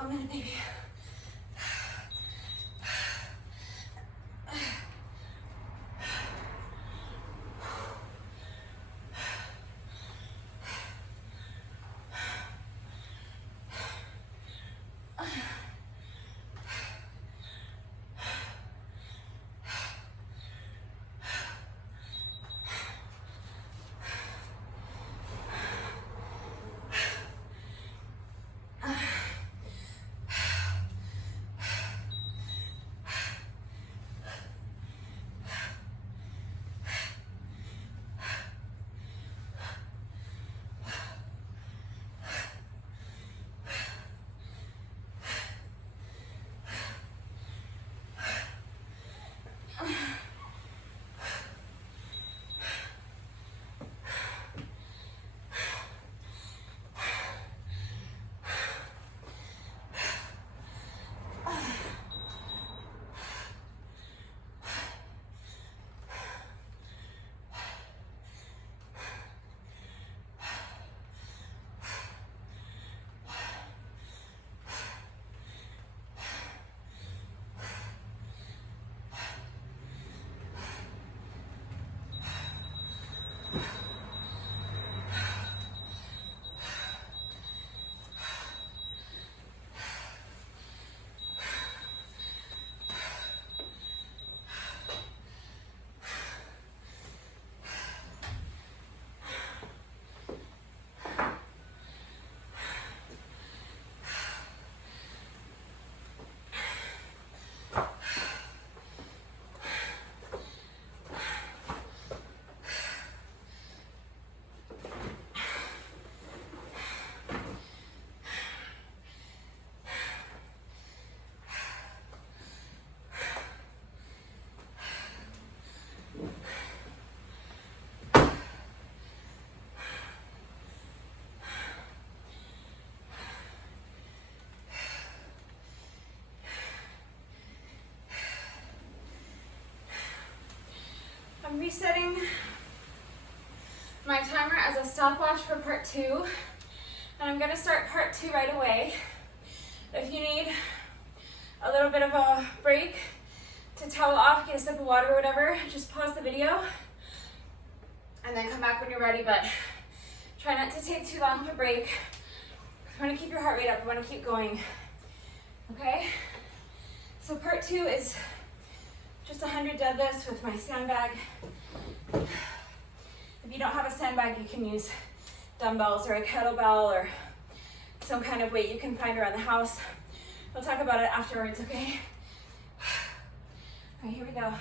1 minute, baby. I'm resetting my timer as a stopwatch for part 2, and I'm going to start part 2 right away. If you need a little bit of a break to towel off, get a sip of water or whatever, just pause the video and then come back when you're ready, but try not to take too long of a break. You want to keep your heart rate up, you want to keep going, okay? So part 2 is just 100 deadlifts with my sandbag. If you don't have a sandbag, you can use dumbbells or a kettlebell or some kind of weight you can find around the house. We'll talk about it afterwards, okay? All right, here we go.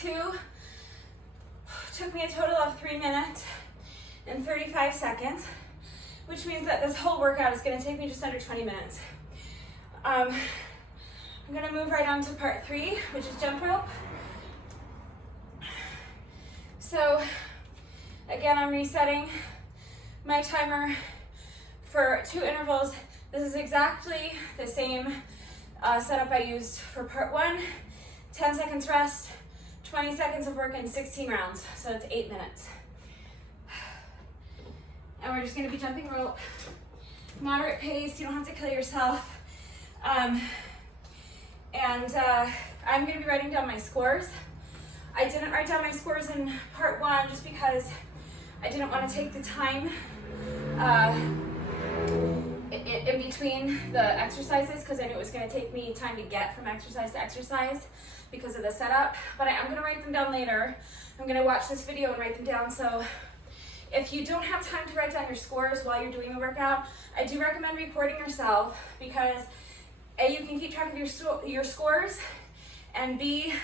2 took me a total of 3 minutes and 35 seconds, which means that this whole workout is going to take me just under 20 minutes. I'm going to move right on to part 3, which is jump rope. So again, I'm resetting my timer for 2 intervals. This is exactly the same setup I used for part 1. 10 seconds rest, 20 seconds of work, and 16 rounds. So it's 8 minutes. And we're just gonna be jumping rope. Moderate pace, you don't have to kill yourself. I'm gonna be writing down my scores. I didn't write down my scores in part 1 just because I didn't want to take the time in between the exercises, because I knew it was going to take me time to get from exercise to exercise because of the setup. But I'm going to write them down later. I'm going to watch this video and write them down. So if you don't have time to write down your scores while you're doing the workout, I do recommend recording yourself, because A, you can keep track of your scores, and B,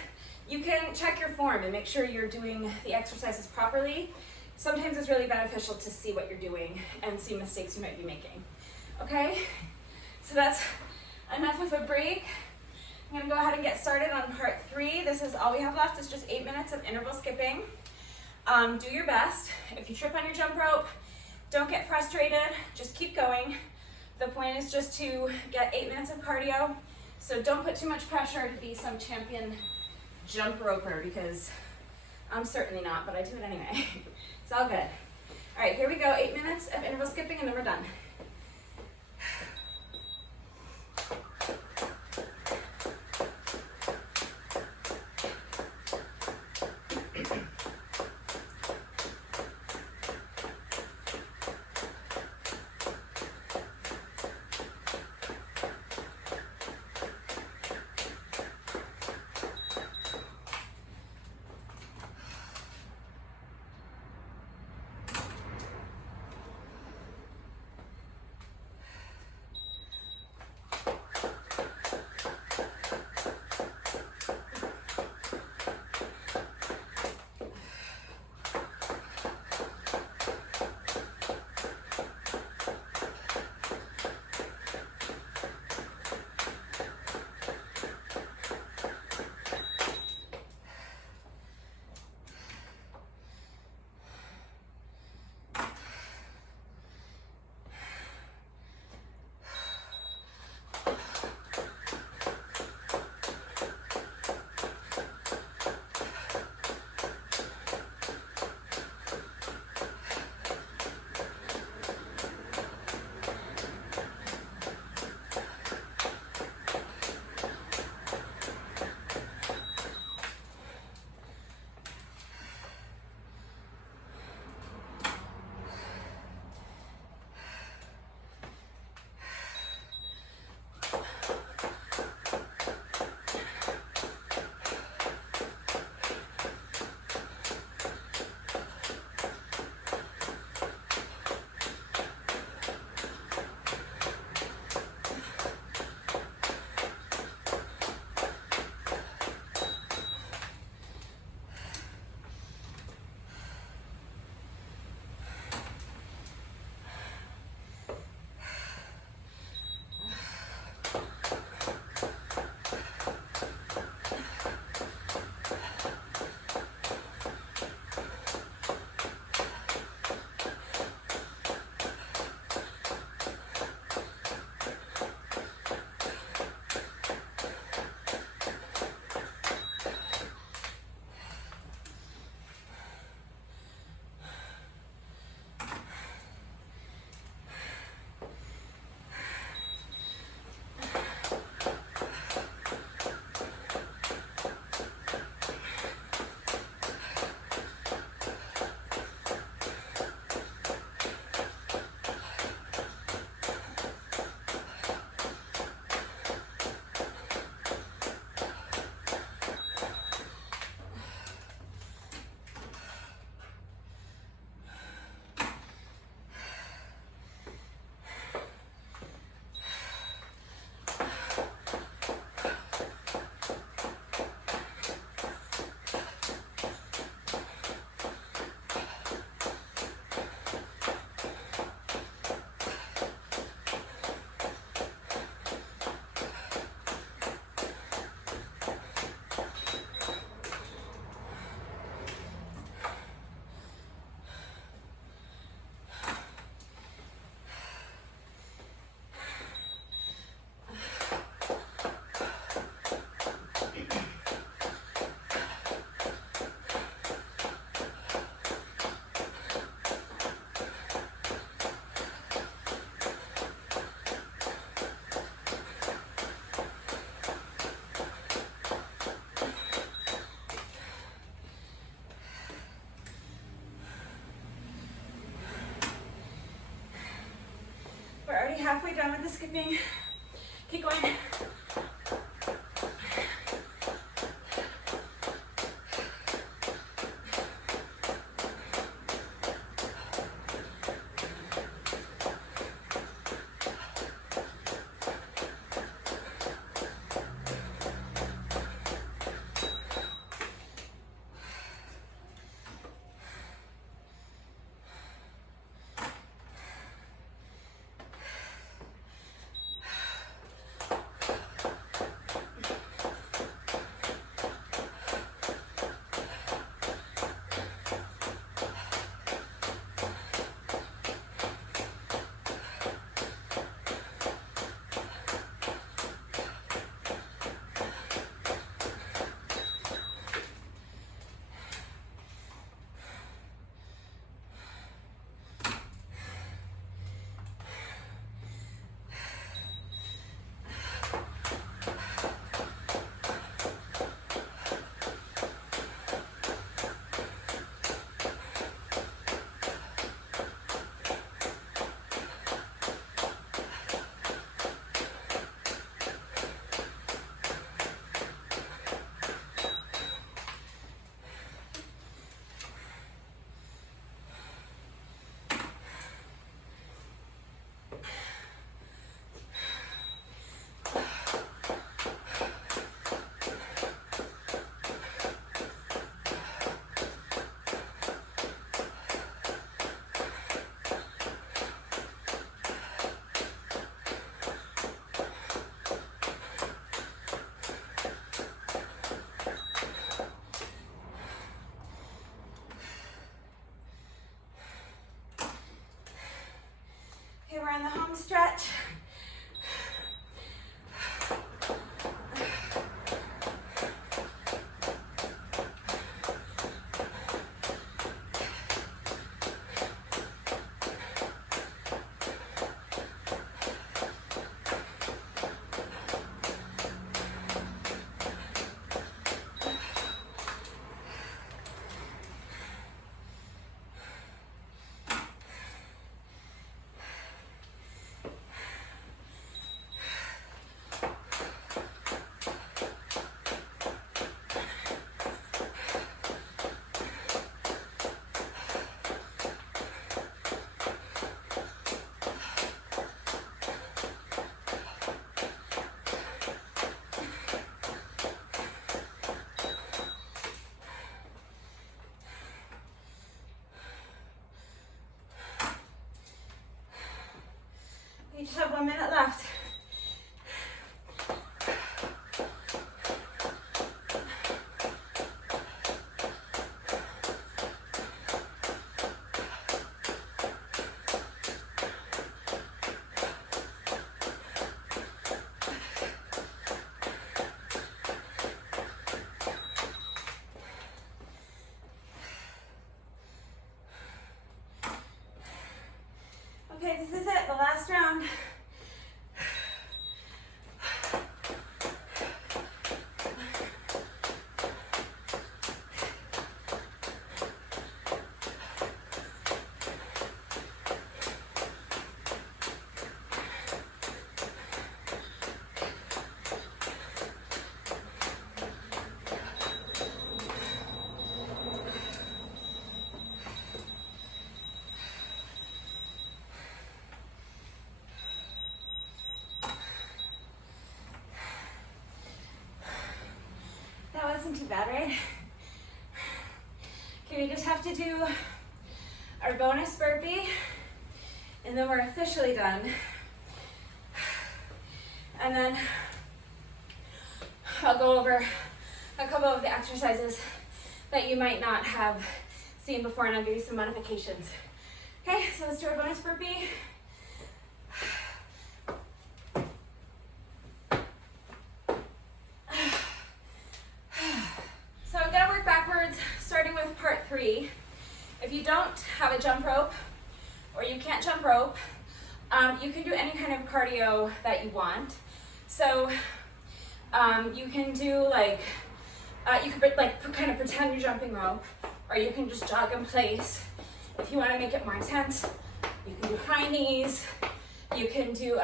you can check your form and make sure you're doing the exercises properly. Sometimes it's really beneficial to see what you're doing and see mistakes you might be making. Okay, so that's enough of a break. I'm gonna go ahead and get started on part 3. This is all we have left, is just 8 minutes of interval skipping. Do your best. If you trip on your jump rope, don't get frustrated, just keep going. The point is just to get 8 minutes of cardio, so don't put too much pressure to be some champion jump roper, because I'm certainly not, but I do it anyway. It's all good. All right, here we go, 8 minutes of interval skipping, and then we're done. halfway done with the skipping. Keep going. We're in the home stretch. We just have 1 minute left. Okay, this is it, the last round. That wasn't too bad, right? Okay, we just have to do our bonus burpee, and then we're officially done. And then I'll go over a couple of the exercises that you might not have seen before, and I'll give you some modifications. Okay, so let's do our bonus burpee. So I'm gonna work backwards, starting with part 3. If you don't have a jump rope, or you can't jump rope, you can do any kind of cardio that you want. So you can do like, you could kind of pretend you're jumping rope, or you can just jog in place. If you want to make it more intense, you can do high knees, You can do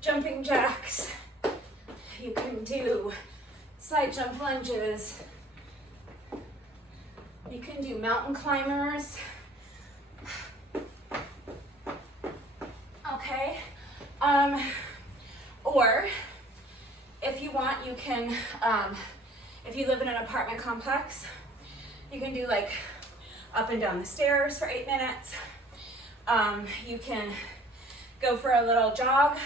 jumping jacks. You can do side jump lunges. You can do mountain climbers. Okay. Or if you want, you can, if you live in an apartment complex, you can do like up and down the stairs for 8 minutes. You can go for a little jog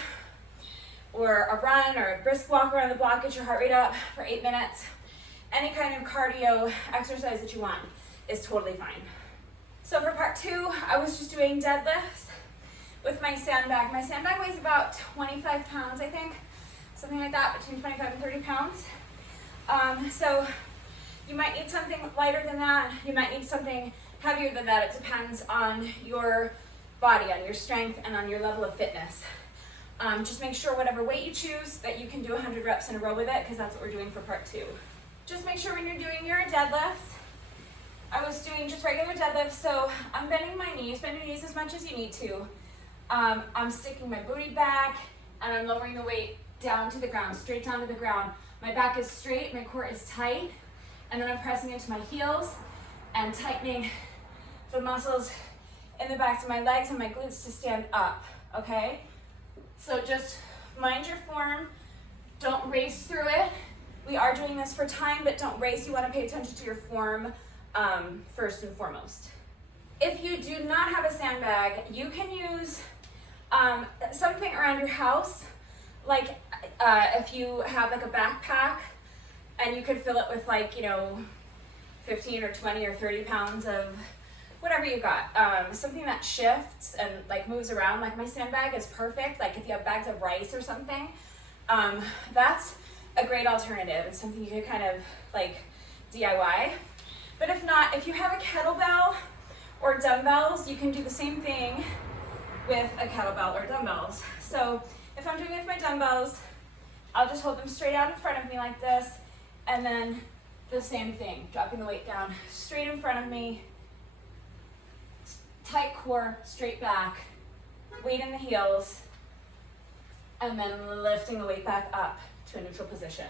or a run or a brisk walk around the block, get your heart rate up for 8 minutes. Any kind of cardio exercise that you want is totally fine. So for part 2, I was just doing deadlifts with my sandbag. My sandbag weighs about 25 pounds, I think, something like that, between 25 and 30 pounds. So you might need something lighter than that. You might need something heavier than that. It depends on your body, on your strength, and on your level of fitness. Just make sure whatever weight you choose that you can do 100 reps in a row with it, because that's what we're doing for part 2. Just make sure when you're doing your deadlifts, I was doing just regular deadlifts, so I'm bending my knees. Bend your knees as much as you need to. I'm sticking my booty back, and I'm lowering the weight down to the ground, straight down to the ground. My back is straight, my core is tight, and then I'm pressing into my heels and tightening the muscles in the backs of my legs and my glutes to stand up, okay? So just mind your form, don't race through it. We are doing this for time, but don't race. You want to pay attention to your form first and foremost. If you do not have a sandbag, you can use something around your house, like if you have like a backpack, and you could fill it with like, 15 or 20 or 30 pounds of whatever you got. Something that shifts and like moves around, like my sandbag is perfect. Like if you have bags of rice or something, that's a great alternative. It's something you could kind of like DIY. But if not, if you have a kettlebell or dumbbells, you can do the same thing with a kettlebell or dumbbells. So if I'm doing it with my dumbbells, I'll just hold them straight out in front of me like this, and then the same thing, dropping the weight down straight in front of me, tight core, straight back, weight in the heels, and then lifting the weight back up to a neutral position.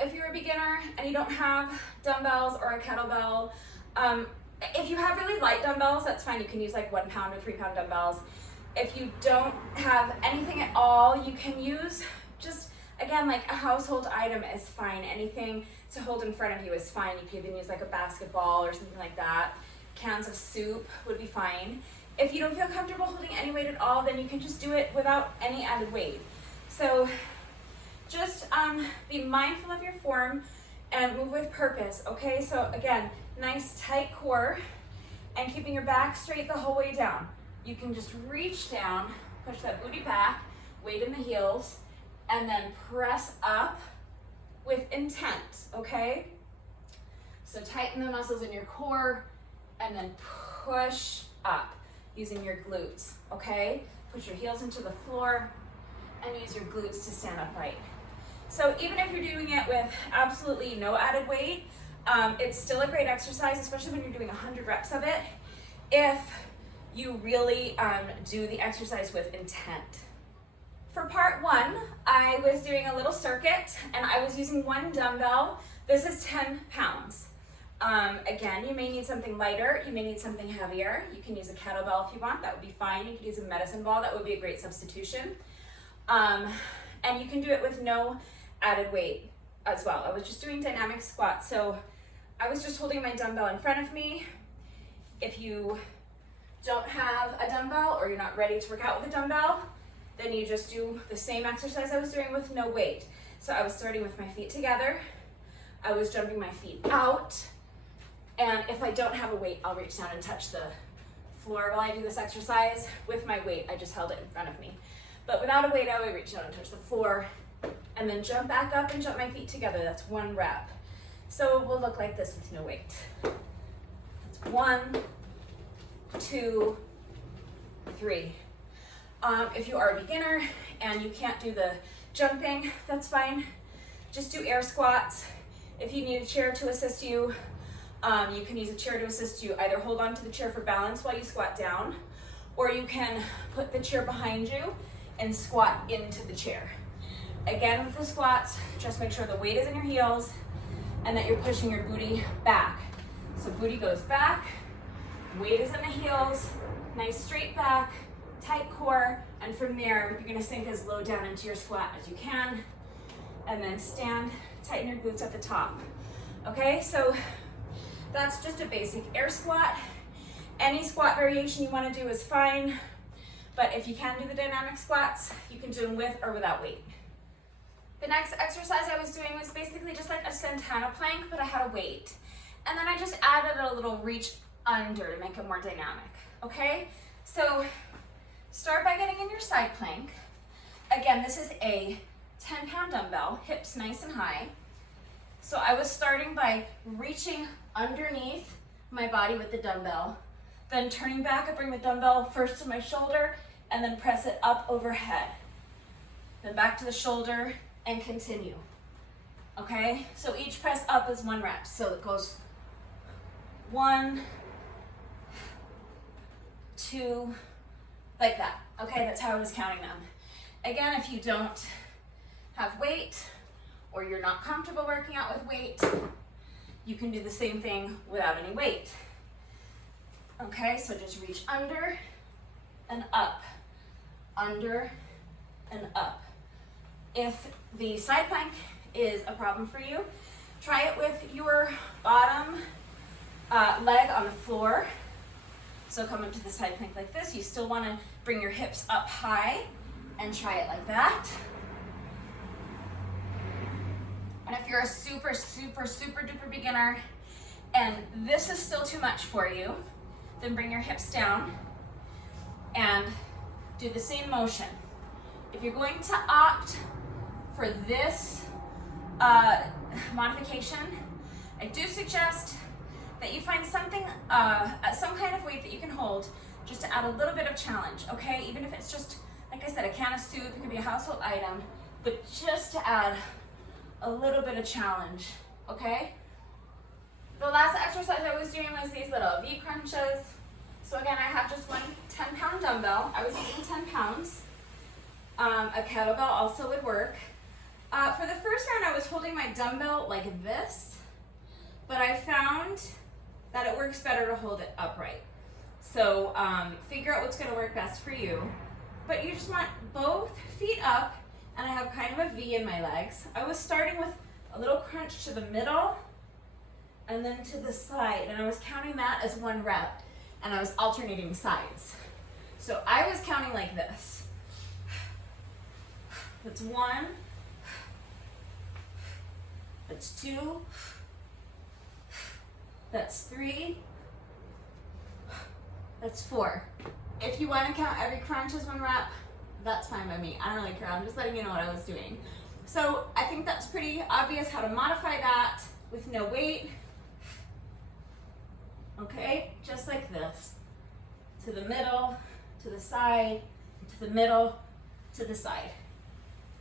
If you're a beginner and you don't have dumbbells or a kettlebell, if you have really light dumbbells, that's fine. You can use like 1 pound or 3 pound dumbbells. If you don't have anything at all, you can use just, again, like a household item is fine. Anything to hold in front of you is fine. You can even use like a basketball or something like that. Cans of soup would be fine. If you don't feel comfortable holding any weight at all, then you can just do it without any added weight. So just be mindful of your form and move with purpose, okay? So again, nice tight core and keeping your back straight the whole way down. You can just reach down, push that booty back, weight in the heels, and then press up with intent, okay? So tighten the muscles in your core and then push up using your glutes, okay? Push your heels into the floor and use your glutes to stand upright. So even if you're doing it with absolutely no added weight, it's still a great exercise, especially when you're doing 100 reps of it, if you really do the exercise with intent. For part 1, I was doing a little circuit and I was using 1 dumbbell. This is 10 pounds. Again, you may need something lighter, you may need something heavier. You can use a kettlebell if you want, that would be fine. You could use a medicine ball, that would be a great substitution. And you can do it with no added weight as well. I was just doing dynamic squats, so I was just holding my dumbbell in front of me. If you don't have a dumbbell or you're not ready to work out with a dumbbell, then you just do the same exercise I was doing with no weight. So I was starting with my feet together, I was jumping my feet out, and if I don't have a weight, I'll reach down and touch the floor while I do this exercise. With my weight, I just held it in front of me. But without a weight, I would reach down and touch the floor, and then jump back up and jump my feet together. That's 1 rep. So it will look like this with no weight. That's 1, 2, 3. If you are a beginner and you can't do the jumping, that's fine. Just do air squats. If you need a chair to assist you, you can use a chair to assist you. Either hold on to the chair for balance while you squat down, or you can put the chair behind you and squat into the chair. Again, with the squats, just make sure the weight is in your heels and that you're pushing your booty back. So booty goes back, weight is in the heels, nice straight back, tight core, and from there, you're gonna sink as low down into your squat as you can, and then stand, tighten your glutes at the top. Okay, so that's just a basic air squat. Any squat variation you wanna do is fine, but if you can do the dynamic squats, you can do them with or without weight. The next exercise I was doing was basically just like a Santana plank, but I had a weight. And then I just added a little reach under to make it more dynamic, okay? So start by getting in your side plank. Again, this is a 10-pound dumbbell, hips nice and high. So I was starting by reaching underneath my body with the dumbbell, then turning back, I bring the dumbbell first to my shoulder and then press it up overhead. Then back to the shoulder and continue, okay? So each press up is 1 rep. So it goes 1, 2, like that, okay? That's how I was counting them. Again, if you don't have weight or you're not comfortable working out with weight, you can do the same thing without any weight. Okay, so just reach under and up, under and up. If the side plank is a problem for you, try it with your bottom leg on the floor. So come into the side plank like this. You still want to bring your hips up high and try it like that. And if you're a super, super, super duper beginner and this is still too much for you, then bring your hips down and do the same motion. If you're going to opt for this modification, I do suggest that you find something, some kind of weight that you can hold just to add a little bit of challenge, okay? Even if it's just, like I said, a can of soup, it could be a household item, but just to add a little bit of challenge, okay? The last exercise I was doing was these little V crunches. So again, I have just one 10-pound dumbbell. I was using 10 pounds. A kettlebell also would work. For the first round, I was holding my dumbbell like this, but I found that it works better to hold it upright. So figure out what's gonna work best for you. But you just want both feet up, and I have kind of a V in my legs. I was starting with a little crunch to the middle, and then to the side, and I was counting that as 1 rep, and I was alternating sides. So I was counting like this. That's 1, that's 2, that's 3, that's 4. If you want to count every crunch as 1 rep, that's fine by me. I don't really care. I'm just letting you know what I was doing. So I think that's pretty obvious how to modify that with no weight. Okay, just like this. To the middle, to the side, to the middle, to the side.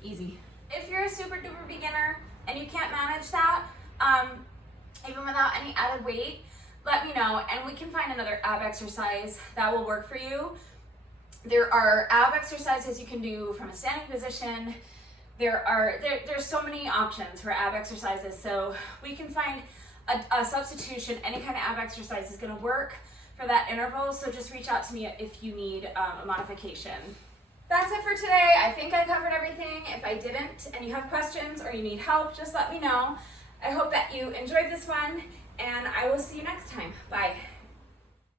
Easy. If you're a super duper beginner and you can't manage that, even without any added weight, let me know and we can find another ab exercise that will work for you. There are ab exercises you can do from a standing position. There's so many options for ab exercises, so we can find a substitution. Any kind of ab exercise is going to work for that interval, so just reach out to me if you need a modification. That's it for today. I think I covered everything. If I didn't and you have questions or you need help, just let me know. I hope that you enjoyed this one, and I will see you next time. Bye.